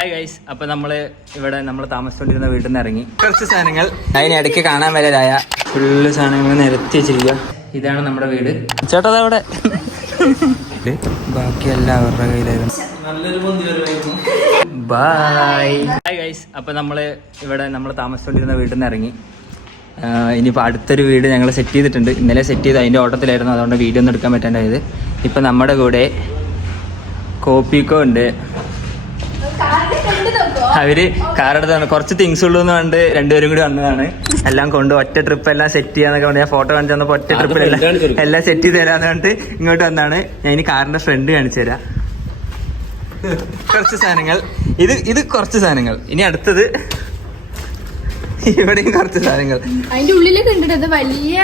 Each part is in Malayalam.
ഹായ് ഗൈസ് അപ്പൊ നമ്മൾ ഇവിടെ നമ്മൾ താമസിച്ചുകൊണ്ടിരുന്ന വീട്ടിൽ നിന്ന് ഇറങ്ങി. കുറച്ച് സാധനങ്ങൾ അതിനിടയ്ക്ക് കാണാൻ വരലായ ഫുള്ള് സാധനങ്ങൾ നിരത്തി വെച്ചിരിക്കുക ഇതാണ് നമ്മുടെ വീട്. ചേട്ടാ അവിടെ ബാക്കി എല്ലാം അവരുടെ കയ്യിലായിരുന്നു. ബായ് ഹായ് ഗൈസ് അപ്പൊ നമ്മൾ ഇവിടെ നമ്മൾ താമസിച്ചുകൊണ്ടിരുന്ന വീട്ടിൽ നിന്ന് ഇറങ്ങി. ഇനിയിപ്പോൾ അടുത്തൊരു വീട് ഞങ്ങൾ സെറ്റ് ചെയ്തിട്ടുണ്ട്. ഇന്നലെ സെറ്റ് ചെയ്ത് അതിന്റെ ഓട്ടത്തിലായിരുന്നു. അതുകൊണ്ട് വീഡിയോ ഒന്നും എടുക്കാൻ പറ്റാണ്ടായത്. ഇപ്പം നമ്മുടെ കൂടെ കോപ്പിക്കോ ഉണ്ട്. അവർ കാറെടുത്താണ് കുറച്ച് തിങ്സ് ഉള്ളൂ എന്ന് കണ്ട് രണ്ടുപേരും കൂടി വന്നതാണ്. എല്ലാം കൊണ്ട് ഒറ്റ ട്രിപ്പ് എല്ലാം സെറ്റ് ചെയ്യാന്നൊക്കെ പറഞ്ഞ്. ഞാൻ ഫോട്ടോ കാണിച്ചു തന്നപ്പോൾ ഒറ്റ ട്രിപ്പിൽ എല്ലാം എല്ലാം സെറ്റ് ചെയ്ത് തരാന്ന് പറഞ്ഞിട്ട് ഇങ്ങോട്ട് വന്നാണ്. ഞാൻ ഇനി കാറിന്റെ ഫ്രണ്ട് കാണിച്ചു തരാം. കുറച്ച് സാധനങ്ങൾ. ഇത് ഇത് കുറച്ച് സാധനങ്ങൾ. ഇനി അടുത്തത് ഇവിടെയും കുറച്ച് സാധനങ്ങൾ. അതിന്റെ ഉള്ളിലൊക്കെ ഉണ്ട് വലിയ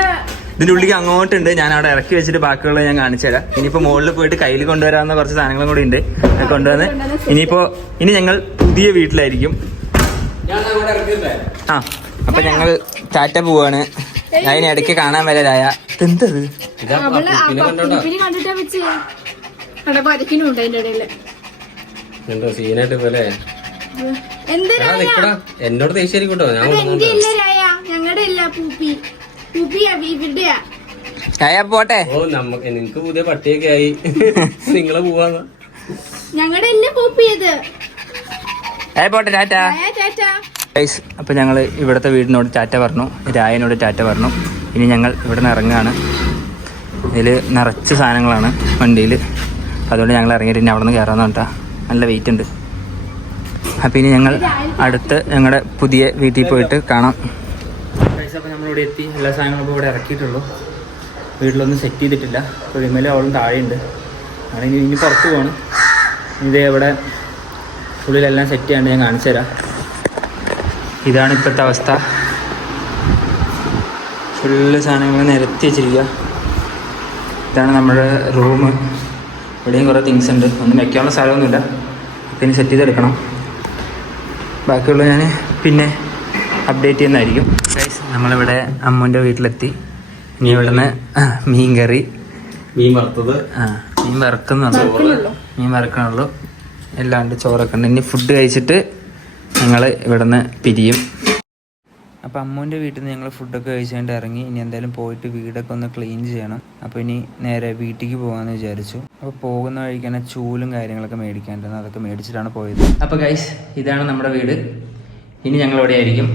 ഇതിന്റെ ഉള്ളിലേക്ക് അങ്ങോട്ടുണ്ട്. ഞാൻ അവിടെ ഇറക്കി വെച്ചിട്ട് ബാക്കിയുള്ളത് ഞാൻ കാണിച്ചു തരാം. ഇനിയിപ്പോ മുകളിൽ പോയിട്ട് കയ്യിൽ കൊണ്ടുവരാവുന്ന കുറച്ച് സാധനങ്ങളും കൂടി ഉണ്ട്. അത് കൊണ്ടുവന്ന് ഇനിയിപ്പോ ഇനി ഞങ്ങൾ പുതിയ വീട്ടിലായിരിക്കും. ആ അപ്പൊ ഞങ്ങൾ ടാറ്റ പോവാണ്. അതിനിടയ്ക്ക് കാണാൻ വരലായ എന്തത് എന്തോ സീനായിട്ട് പോലെ. എന്നോട് ദേഷ്യം കേട്ടോ ഞാൻ രായ? പോട്ടെ. ഓ നമ്മക്ക് നിങ്ങക്ക് പുതിയ പട്ടിയൊക്കെ ആയി. നിങ്ങൾ പോവാ ഞങ്ങളുടെ പൂപ്പിയത്. രായ പോട്ടെ ടാറ്റ. ഗൈസ് അപ്പോൾ ഞങ്ങൾ ഇവിടുത്തെ വീടിനോട് ടാറ്റ പറഞ്ഞു രായനോട് ടാറ്റ പറഞ്ഞു. ഇനി ഞങ്ങൾ ഇവിടെ നിന്ന് ഇറങ്ങുകയാണ് ഇതിൽ നിറച്ച് സാധനങ്ങളാണ് വണ്ടിയിൽ അതുകൊണ്ട് ഞങ്ങൾ ഇറങ്ങിയിട്ട് ഇനി അവിടെ നിന്ന് കയറാമെന്ന് പറഞ്ഞാൽ നല്ല വെയിറ്റ് ഉണ്ട്. അപ്പോൾ ഇനി ഞങ്ങൾ അടുത്ത് ഞങ്ങളുടെ പുതിയ വീട്ടിൽ പോയിട്ട് കാണാം. അപ്പോൾ നമ്മളിവിടെ എത്തി. എല്ലാ സാധനങ്ങളും ഇപ്പോൾ ഇവിടെ ഇറക്കിയിട്ടുള്ളൂ. വീട്ടിലൊന്നും സെറ്റ് ചെയ്തിട്ടില്ല. അപ്പോൾ വിമലും അവളും താഴെയുണ്ട്. അങ്ങനെ ഇനി ഇനി പുറത്ത് പോകണം ഇതേ ഇവിടെ ഉള്ളിലെല്ലാം സെറ്റ് ചെയ്യാണ്ട് ഞാൻ കാണിച്ചു തരാം. ഇതാണ് ഇപ്പോഴത്തെ അവസ്ഥ. ഫുള്ള് സാധനങ്ങൾ നിരത്തി വെച്ചിരിക്കുക ഇതാണ് നമ്മുടെ റൂം ഇവിടെയും കുറേ തിങ്സ് ഉണ്ട്. ഒന്നും വെക്കാനുള്ള സ്ഥലമൊന്നുമില്ല. ഇനി സെറ്റ് ചെയ്തെടുക്കണം. ബാക്കിയുള്ള ഞാൻ പിന്നെ അപ്ഡേറ്റ് ചെയ്യുന്നതായിരിക്കും. ഗൈസ് നമ്മളിവിടെ അമ്മൂന്റെ വീട്ടിലെത്തി. ഇനി ഇവിടുന്ന് മീൻ കറി മീൻ വറുത്തത്. ആ മീൻ വറുക്കുന്നുള്ളൂ. മീൻ വറക്കണുള്ളൂ. എല്ലാം ഉണ്ട് ചോറൊക്കെ ഉണ്ട്. ഇനി ഫുഡ് കഴിച്ചിട്ട് ഞങ്ങൾ ഇവിടുന്ന് പിരിയും. അപ്പോൾ അമ്മൂന്റെ വീട്ടിൽ നിന്ന് ഞങ്ങൾ ഫുഡൊക്കെ കഴിച്ചുകൊണ്ട് ഇറങ്ങി. ഇനി എന്തായാലും പോയിട്ട് വീടൊക്കെ ഒന്ന് ക്ലീൻ ചെയ്യണം. അപ്പോൾ ഇനി നേരെ വീട്ടിലേക്ക് പോകാമെന്ന് വിചാരിച്ചു. അപ്പോൾ പോകുന്ന വഴിക്ക് തന്നെ ചൂലും കാര്യങ്ങളൊക്കെ മേടിക്കാണ്ടായിരുന്നു അതൊക്കെ മേടിച്ചിട്ടാണ് പോയത്. അപ്പോൾ ഗൈസ് ഇതാണ് നമ്മുടെ വീട്. ഇനി ഞങ്ങൾ ഇവിടെ ആയിരിക്കും.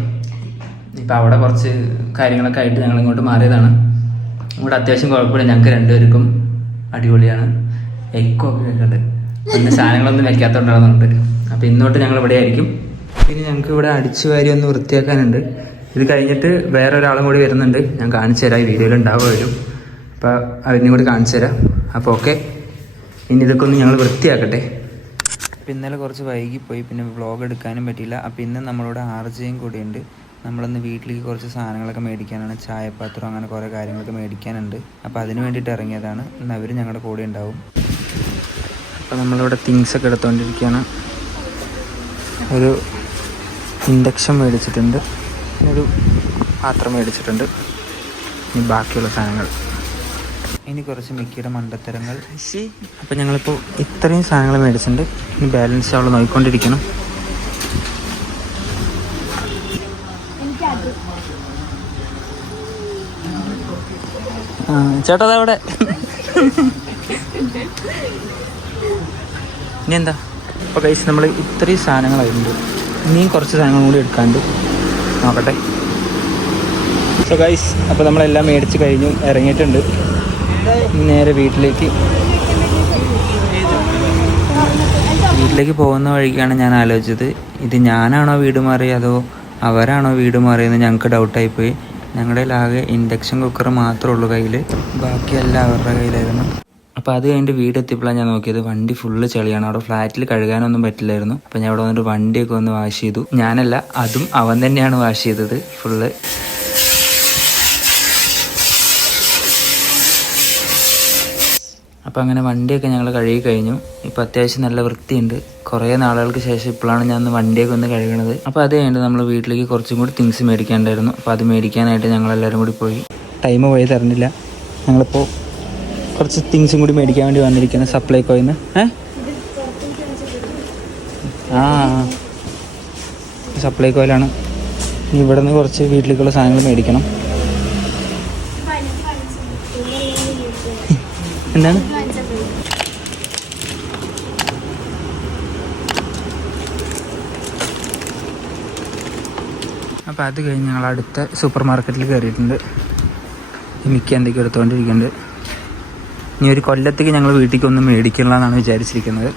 ഇപ്പോൾ അവിടെ കുറച്ച് കാര്യങ്ങളൊക്കെ ആയിട്ട് ഞങ്ങൾ ഇങ്ങോട്ട് മാറിയതാണ്. ഇവിടെ അത്യാവശ്യം കുഴപ്പമില്ല. ഞങ്ങൾക്ക് രണ്ടുപേർക്കും അടിപൊളിയാണ്. എക്കോ ഒക്കെ കേൾക്കുന്നുണ്ട് പിന്നെ സാധനങ്ങളൊന്നും വെക്കാത്തോണ്ടാകുന്നുണ്ട് അപ്പോൾ ഇന്നോട്ട് ഞങ്ങൾ ഇവിടെ ആയിരിക്കും പിന്നെ ഞങ്ങൾക്ക് ഇവിടെ അടിച്ചു വാരി ഒന്ന് വൃത്തിയാക്കാനുണ്ട്. ഇത് കഴിഞ്ഞിട്ട് വേറെ ഒരാളും കൂടി വരുന്നുണ്ട്. ഞാൻ കാണിച്ചു തരാം ഈ വീഡിയോയിൽ ഉണ്ടാവുക വരും. അപ്പോൾ അതിനും കൂടി കാണിച്ചു തരാം. അപ്പോൾ ഓക്കെ. ഇനി ഇതൊക്കെ ഒന്ന് ഞങ്ങൾ വൃത്തിയാക്കട്ടെ. അപ്പം ഇന്നലെ കുറച്ച് വൈകിപ്പോയി പിന്നെ വ്ളോഗ് എടുക്കാനും പറ്റിയില്ല. അപ്പോൾ ഇന്ന് നമ്മളോട് ആർജയും കൂടിയുണ്ട്. നമ്മളൊന്ന് വീട്ടിലേക്ക് കുറച്ച് സാധനങ്ങളൊക്കെ മേടിക്കാനാണ്. ചായപ്പാത്രം അങ്ങനെ കുറേ കാര്യങ്ങളൊക്കെ മേടിക്കാനുണ്ട്. അപ്പോൾ അതിന് വേണ്ടിയിട്ട് ഇറങ്ങിയതാണ്. ഇന്ന് അവർ ഞങ്ങളുടെ കൂടെ ഉണ്ടാവും. അപ്പോൾ നമ്മളിവിടെ തിങ്സ് ഒക്കെ എടുത്തുകൊണ്ടിരിക്കുകയാണ് ഒരു ഇൻഡക്ഷൻ മേടിച്ചിട്ടുണ്ട്. ഒരു പാത്രം മേടിച്ചിട്ടുണ്ട്. ഇനി ബാക്കിയുള്ള സാധനങ്ങൾ. ഇനി കുറച്ച് മിക്കിയുടെ മണ്ടത്തരങ്ങൾ. അപ്പോൾ ഞങ്ങളിപ്പോൾ ഇത്രയും സാധനങ്ങൾ മേടിച്ചിട്ടുണ്ട്. ഇനി ബാലൻസ് അവൾ നോക്കിക്കൊണ്ടിരിക്കണം ചേട്ടാ അവിടെ ഇനി എന്താ? അപ്പോൾ കഴിച്ച് നമ്മൾ ഇത്രയും സാധനങ്ങളായിട്ടുണ്ട്. ഇനിയും കുറച്ച് സാധനങ്ങളും കൂടി എടുക്കാണ്ട് നോക്കട്ടെ. സോ ഗൈസ് അപ്പോൾ നമ്മളെല്ലാം മേടിച്ച് കഴിഞ്ഞു ഇറങ്ങിയിട്ടുണ്ട്. നേരെ വീട്ടിലേക്ക്. വീട്ടിലേക്ക് പോകുന്ന വഴിക്കാണ് ഞാൻ ആലോചിച്ചത്. ഇത് ഞാനാണോ വീട് മാറിയത് അതോ അവരാണോ വീട് മാറിയെന്ന് ഞങ്ങൾക്ക് ഡൗട്ടായിപ്പോയി. ഞങ്ങളുടെ ആകെ ഇൻഡക്ഷൻ കുക്കർ മാത്രമേ ഉള്ളൂ കയ്യിൽ ബാക്കിയെല്ലാം അവരുടെ കയ്യിലായിരുന്നു. അപ്പോൾ അത് കഴിഞ്ഞിട്ട് വീട് എത്തിയപ്പോഴാണ് ഞാൻ നോക്കിയത് വണ്ടി ഫുള്ള് ചെളിയാണ്. അവിടെ ഫ്ലാറ്റിൽ കഴുകാനൊന്നും പറ്റില്ലായിരുന്നു. അപ്പോൾ ഞാൻ അവിടെ വന്നിട്ട് വണ്ടിയൊക്കെ ഒന്ന് വാഷ് ചെയ്തു. ഞാനല്ല അതും അവൻ തന്നെയാണ് വാഷ് ചെയ്തത് ഫുള്ള് അപ്പോൾ അങ്ങനെ വണ്ടിയൊക്കെ ഞങ്ങൾ കഴുകി കഴിഞ്ഞു. ഇപ്പോൾ അത്യാവശ്യം നല്ല വൃത്തിയുണ്ട്. കുറേ നാളുകൾക്ക് ശേഷം ഇപ്പോഴാണ് ഞാൻ വണ്ടിയൊക്കെ ഒന്ന് കഴുകണത്. അപ്പോൾ അത് കഴിഞ്ഞിട്ട് നമ്മൾ വീട്ടിലേക്ക് കുറച്ചും കൂടി തിങ്സ് മേടിക്കാണ്ടായിരുന്നു. അപ്പോൾ അത് മേടിക്കാനായിട്ട് ഞങ്ങളെല്ലാവരും കൂടി പോയി. ടൈം പോയി തരുന്നില്ല ഞങ്ങളിപ്പോൾ കുറച്ച് തിങ്സും കൂടി മേടിക്കാൻ വേണ്ടി വന്നിരിക്കുന്നത് സപ്ലൈക്കോയിൽ നിന്ന് ആ സപ്ലൈക്കോയിലാണ് ഇനി ഇവിടെ നിന്ന് കുറച്ച് വീട്ടിലേക്കുള്ള സാധനങ്ങൾ മേടിക്കണം. എന്താണ്? അപ്പോൾ അത് കഴിഞ്ഞ് ഞങ്ങൾ അടുത്ത സൂപ്പർ മാർക്കറ്റിൽ കയറിയിട്ടുണ്ട് മിക്ക എന്തൊക്കെ എടുത്തുകൊണ്ടിരിക്കുന്നുണ്ട് ഇനി ഒരു കൊല്ലത്തേക്ക് ഞങ്ങൾ വീട്ടിലേക്ക് ഒന്നും മേടിക്കണില്ല എന്നാണ് വിചാരിച്ചിരിക്കുന്നത്.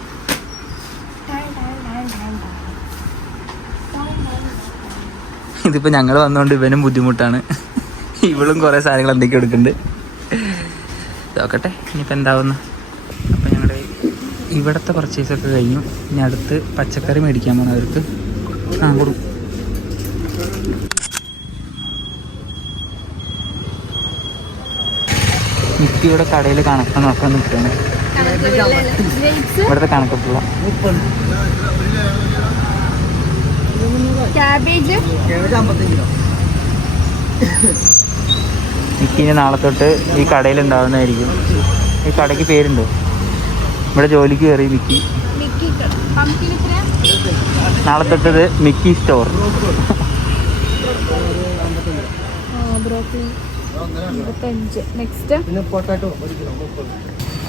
ഇതിപ്പോൾ ഞങ്ങൾ വന്നുകൊണ്ട് ഇവനും ബുദ്ധിമുട്ടാണ്. ഇവളും കുറേ സാധനങ്ങൾ എന്തൊക്കെ എടുക്കുന്നുണ്ട് നോക്കട്ടെ ഇനിയിപ്പോൾ എന്താവുന്ന. അപ്പോൾ ഞങ്ങളുടെ ഇവിടുത്തെ പർച്ചേസൊക്കെ കഴിഞ്ഞു. ഇനി അടുത്ത് പച്ചക്കറി മേടിക്കാൻ പോകണം അവർക്ക് ആ കൊടുക്കും മിക്കിയുടെ കടയിൽ കണക്ക് നോക്കാൻ നിൽക്കുകയാണ്. ഇവിടുത്തെ കണക്കപ്പുള്ള മിക്കിന് നാളെ തൊട്ട് ഈ കടയിൽ ഉണ്ടാവുന്നതായിരിക്കും. ഈ കടയ്ക്ക് പേരുണ്ടോ. ഇവിടെ ജോലിക്ക് കയറി മിക്കി. നാളെ തൊട്ടത് മിക്കി സ്റ്റോർ. ബ്രോക്കലി ഇരുപത്തഞ്ച്. നെക്സ്റ്റ്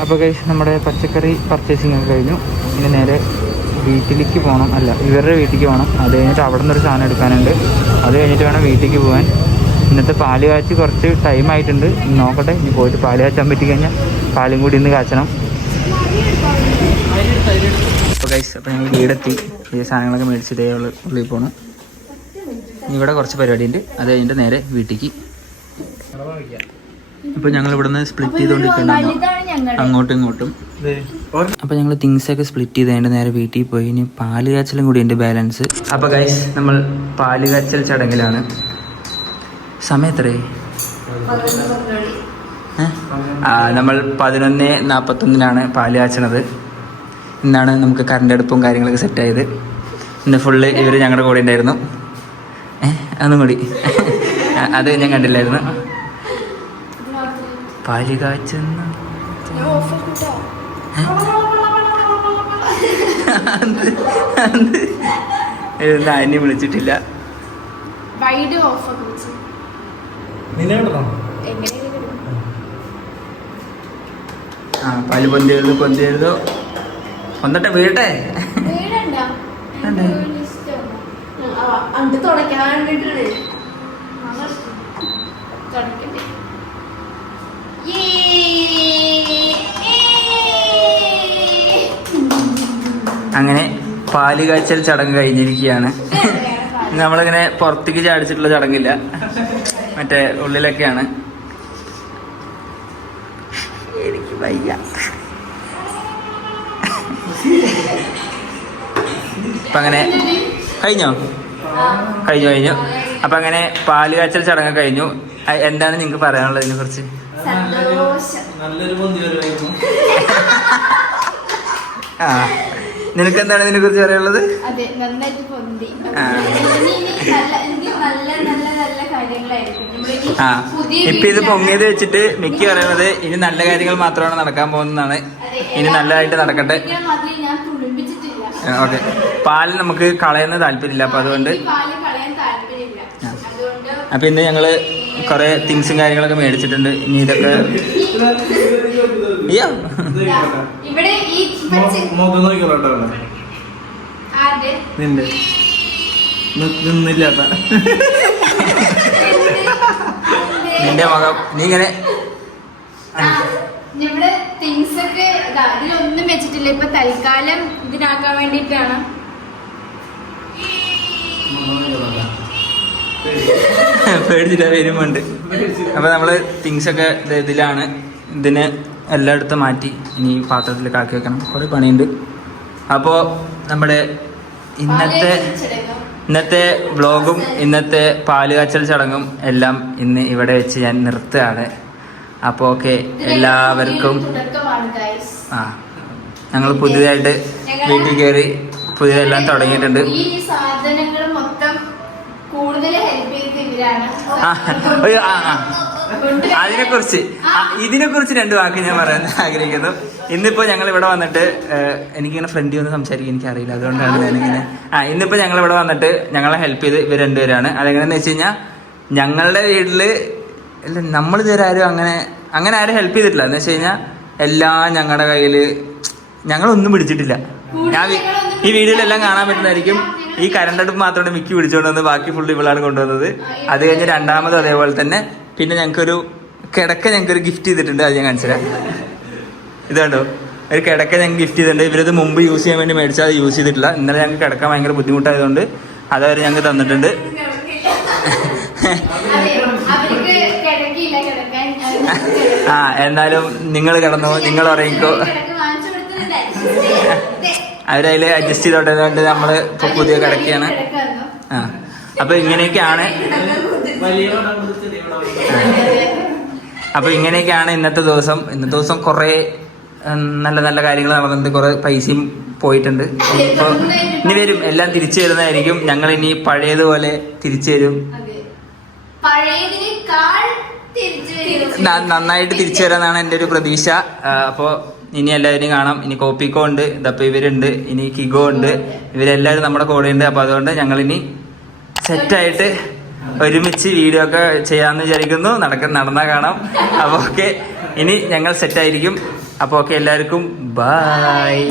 അപ്പോൾ കഴിച്ച് നമ്മുടെ പച്ചക്കറി പർച്ചേസിംഗ് ഒക്കെ കഴിഞ്ഞു. ഇനി നേരെ വീട്ടിലേക്ക് പോകണം അല്ല ഇവരുടെ വീട്ടിലേക്ക് പോകണം അത് കഴിഞ്ഞിട്ട് അവിടെ നിന്നൊരു സാധനം എടുക്കാനുണ്ട്. അത് കഴിഞ്ഞിട്ട് വേണം വീട്ടിലേക്ക് പോകാൻ ഇന്നത്തെ പാൽ കാച്ചി കുറച്ച് ടൈം ആയിട്ടുണ്ട്. നോക്കട്ടെ. ഇനി പോയിട്ട് പാൽ കാച്ചാൻ പറ്റി കഴിഞ്ഞാൽ പാലും കൂടി ഇന്ന് കാച്ചണം. അപ്പോൾ കൈസ് അപ്പോൾ ഞങ്ങൾ വീടെത്തി. ഈ സാധനങ്ങളൊക്കെ മേടിച്ചിട്ടേ ഉള്ള ഉള്ളിൽ പോകണം ഇനി ഇവിടെ കുറച്ച് പരിപാടിയുണ്ട്. അത് കഴിഞ്ഞിട്ട് നേരെ വീട്ടിലേക്ക് അപ്പോൾ ഞങ്ങൾ ഇവിടുന്ന് സ്പ്ലിറ്റ് ഞങ്ങൾ അങ്ങോട്ടും ഇങ്ങോട്ടും. അപ്പൊ ഞങ്ങൾ തിങ്സ് ഒക്കെ സ്പ്ലിറ്റ് ചെയ്തതിന്റെ നേരെ വീട്ടിൽ പോയി. ഇനി പാൽ കാച്ചലും കൂടി ഉണ്ട് ബാലൻസ് അപ്പൊ ഗൈസ് നമ്മൾ പാൽ കാച്ചൽ ചടങ്ങിലാണ്. സമയത്രേ എത്രയായി? നമ്മൾ പതിനൊന്ന് നാൽപ്പത്തൊന്നിനാണ് പാൽ കാച്ചണത്. ഇന്നാണ് നമുക്ക് കറണ്ട് അടുപ്പും കാര്യങ്ങളൊക്കെ സെറ്റായത് ഇന്ന് ഫുള്ള് ഇവർ ഞങ്ങളുടെ കൂടെ ഉണ്ടായിരുന്നു. ഏഹ് അതും കൂടി. അത് ഞാൻ കണ്ടില്ലായിരുന്നു. പാൽ കാച്ചുന്ന ആരെയും വിളിച്ചിട്ടില്ല ആ പാൽ പൊന്തി പൊന്തിയതോ പൊന്തി വീട്ടെ വീടണ്ട വീട്ടെ തുടയ്ക്കാൻ വേണ്ടിട്ടാണ് തുടക്കട്ടെ അങ്ങനെ പാൽ കാച്ചൽ ചടങ്ങ് കഴിഞ്ഞിരിക്കുകയാണ്. നമ്മളിങ്ങനെ പുറത്തേക്ക് ചാടിച്ചിട്ടുള്ള ചടങ്ങില്ല. മറ്റേ ഉള്ളിലൊക്കെയാണ്. എനിക്ക് വയ്യ. അപ്പൊ അങ്ങനെ കഴിഞ്ഞോ? കഴിഞ്ഞു കഴിഞ്ഞു. അപ്പൊ അങ്ങനെ പാൽ കാച്ചൽ ചടങ്ങ് കഴിഞ്ഞു. എന്താണ് നിങ്ങൾക്ക് പറയാനുള്ളതിനെ ഇതിനെ കുറിച്ച് നല്ലൊരു ആ. നിനക്ക് എന്താണ് ഇതിനെ കുറിച്ച് പറയാനുള്ളത് ആ. ഇപ്പൊ ഇത് പൊങ്ങിയത് വെച്ചിട്ട് മിക്ക പറയുന്നത് ഇനി നല്ല കാര്യങ്ങൾ മാത്രമാണ് നടക്കാൻ പോകുന്നതാണ് ഇനി നല്ലതായിട്ട് നടക്കട്ടെ. ഓക്കെ. പാൽ നമുക്ക് കളയുന്ന താല്പര്യമില്ല അപ്പൊ അതുകൊണ്ട്. അപ്പൊ ഇന്ന് ഞങ്ങൾ കുറെ തിങ്സും കാര്യങ്ങളൊക്കെ മേടിച്ചിട്ടുണ്ട്. ഇനി ഇതൊക്കെ ഇവിടെ ഈ മുഖം നോക്കിക്കോട്ടെ ആരുടെ? നിന്റെ. നിന്നില്ല നിന്റെ മുഖം നീ ഇങ്ങനെ നമ്മുടെ തിങ്സ് ഒക്കെ അതിലൊന്നും ഇതിലൊന്നും വെച്ചിട്ടില്ല. ഇപ്പൊ തൽക്കാലം ഇതിനാക്കാൻ വേണ്ടിട്ടാണ്. പേടിച്ചിട്ട് വരുമുണ്ട് അപ്പൊ നമ്മൾ തിങ്സ് ഒക്കെ ദേ ഇതിലാണ്. ഇതിന് എല്ലായിടത്തും മാറ്റി. ഇനി പാത്രത്തിലേക്ക് ആക്കി വെക്കണം. കുറെ പണിയുണ്ട്. അപ്പോ നമ്മുടെ ഇന്നത്തെ ഇന്നത്തെ വ്ളോഗും ഇന്നത്തെ പാൽ കാച്ചൽ ചടങ്ങും എല്ലാം ഇന്ന് ഇവിടെ വെച്ച് ഞാൻ നിർത്തുകയാണ്. അപ്പോൾ ഓക്കെ എല്ലാവർക്കും. ആ ഞങ്ങൾ പുതിയതായിട്ട് വീട്ടിൽ കയറി പുതിയതെല്ലാം തുടങ്ങിയിട്ടുണ്ട്. ഈ സാധനങ്ങൾ മൊത്തം കൂടുതൽ ഹെൽപ്പ് ഒരു- ആ, ആ. അതിനെ കുറിച്ച് ഇതിനെ കുറിച്ച് രണ്ട് വാക്ക് ഞാൻ പറയാൻ ആഗ്രഹിക്കുന്നു. ഇന്നിപ്പോ ഞങ്ങൾ ഇവിടെ വന്നിട്ട് എനിക്കിങ്ങനെ ഫ്രണ്ട് വന്ന് സംസാരിക്കാൻ എനിക്ക് അറിയില്ല അതുകൊണ്ടാണ് ഞാനിങ്ങനെ ആ ഇന്നിപ്പോ ഞങ്ങൾ ഇവിടെ വന്നിട്ട് ഞങ്ങളെ ഹെൽപ്പ് ചെയ്ത് ഇവർ രണ്ടുപേരാണ്. അതെങ്ങനെയാന്ന് വെച്ച് കഴിഞ്ഞാൽ ഞങ്ങളുടെ വീട്ടിൽ അല്ല നമ്മൾ ഇതുവരെ ആരും അങ്ങനെ അങ്ങനെ ആരും ഹെൽപ്പ് ചെയ്തിട്ടില്ല. എന്ന് വെച്ച് കഴിഞ്ഞാൽ എല്ലാം ഞങ്ങളുടെ കയ്യിൽ ഞങ്ങളൊന്നും പിടിച്ചിട്ടില്ല. ഞാൻ ഈ വീഡിയോയിലെല്ലാം കാണാൻ പറ്റുന്നതായിരിക്കും. ഈ കരണ്ട് അടുപ്പ് മാത്രമാണ് മിക്കി പിടിച്ചുകൊണ്ട് വന്ന് ബാക്കി ഫുള്ള് ഇവളാണ് കൊണ്ടുവന്നത്. അത് കഴിഞ്ഞ് രണ്ടാമത് അതേപോലെ തന്നെ. പിന്നെ ഞങ്ങൾക്കൊരു കിടക്ക ഞങ്ങൾക്കൊരു ഗിഫ്റ്റ് ചെയ്തിട്ടുണ്ട്. അത് ഞാൻ ഇതാണ്ടോ ഇത് കണ്ടോ? ഒരു കിടക്ക ഞങ്ങൾക്ക് ഗിഫ്റ്റ് ചെയ്തിട്ടുണ്ട്. ഇവരത് മുമ്പ് യൂസ് ചെയ്യാൻ വേണ്ടി മേടിച്ചാൽ അത് യൂസ് ചെയ്തിട്ടില്ല. ഇന്നലെ ഞങ്ങൾക്ക് കിടക്കാൻ ഭയങ്കര ബുദ്ധിമുട്ടായതുകൊണ്ട് അതവർ ഞങ്ങൾക്ക് തന്നിട്ടുണ്ട്. ആ എന്നാലും നിങ്ങൾ കിടന്നു നിങ്ങൾ ഉറങ്ങിക്കോ. അവരതിൽ അഡ്ജസ്റ്റ് ചെയ്തോട്ടെ നമ്മൾ ഇപ്പോൾ പുതിയ കിടക്കുകയാണ്. ആ. അപ്പൊ ഇങ്ങനെയൊക്കെയാണ്. അപ്പൊ ഇങ്ങനെയൊക്കെയാണ് ഇന്നത്തെ ദിവസം. ഇന്നത്തെ ദിവസം കുറെ നല്ല നല്ല കാര്യങ്ങൾ നടന്നിട്ടുണ്ട്. കുറെ പൈസയും പോയിട്ടുണ്ട്. ഇപ്പൊ ഇനി വരും. എല്ലാം തിരിച്ചു വരുന്നതായിരിക്കും. ഞങ്ങൾ ഇനി പഴയതുപോലെ തിരിച്ചു വരും. നന്നായിട്ട് തിരിച്ചു വരാന്നാണ് എന്റെ ഒരു പ്രതീക്ഷ. അപ്പോൾ അപ്പോ ഇനി എല്ലാവരും കാണാം. ഇനി കോപ്പിക്കോ ഉണ്ട് ഇതപ്പോ ഇവരുണ്ട് ഇനി കിഗോ ഉണ്ട്. ഇവരെല്ലാവരും നമ്മുടെ കൂടെ ഉണ്ട്. അപ്പൊ അതുകൊണ്ട് ഞങ്ങൾ ഇനി സെറ്റായിട്ട് ഒരുമിച്ച് വീഡിയോ ഒക്കെ ചെയ്യാമെന്ന് വിചാരിക്കുന്നു. നടക്ക നടന്നാൽ കാണാം. അപ്പോൾ ഓക്കെ ഇനി ഞങ്ങൾ സെറ്റായിരിക്കും അപ്പോൾ ഓക്കെ എല്ലാവർക്കും ബായ്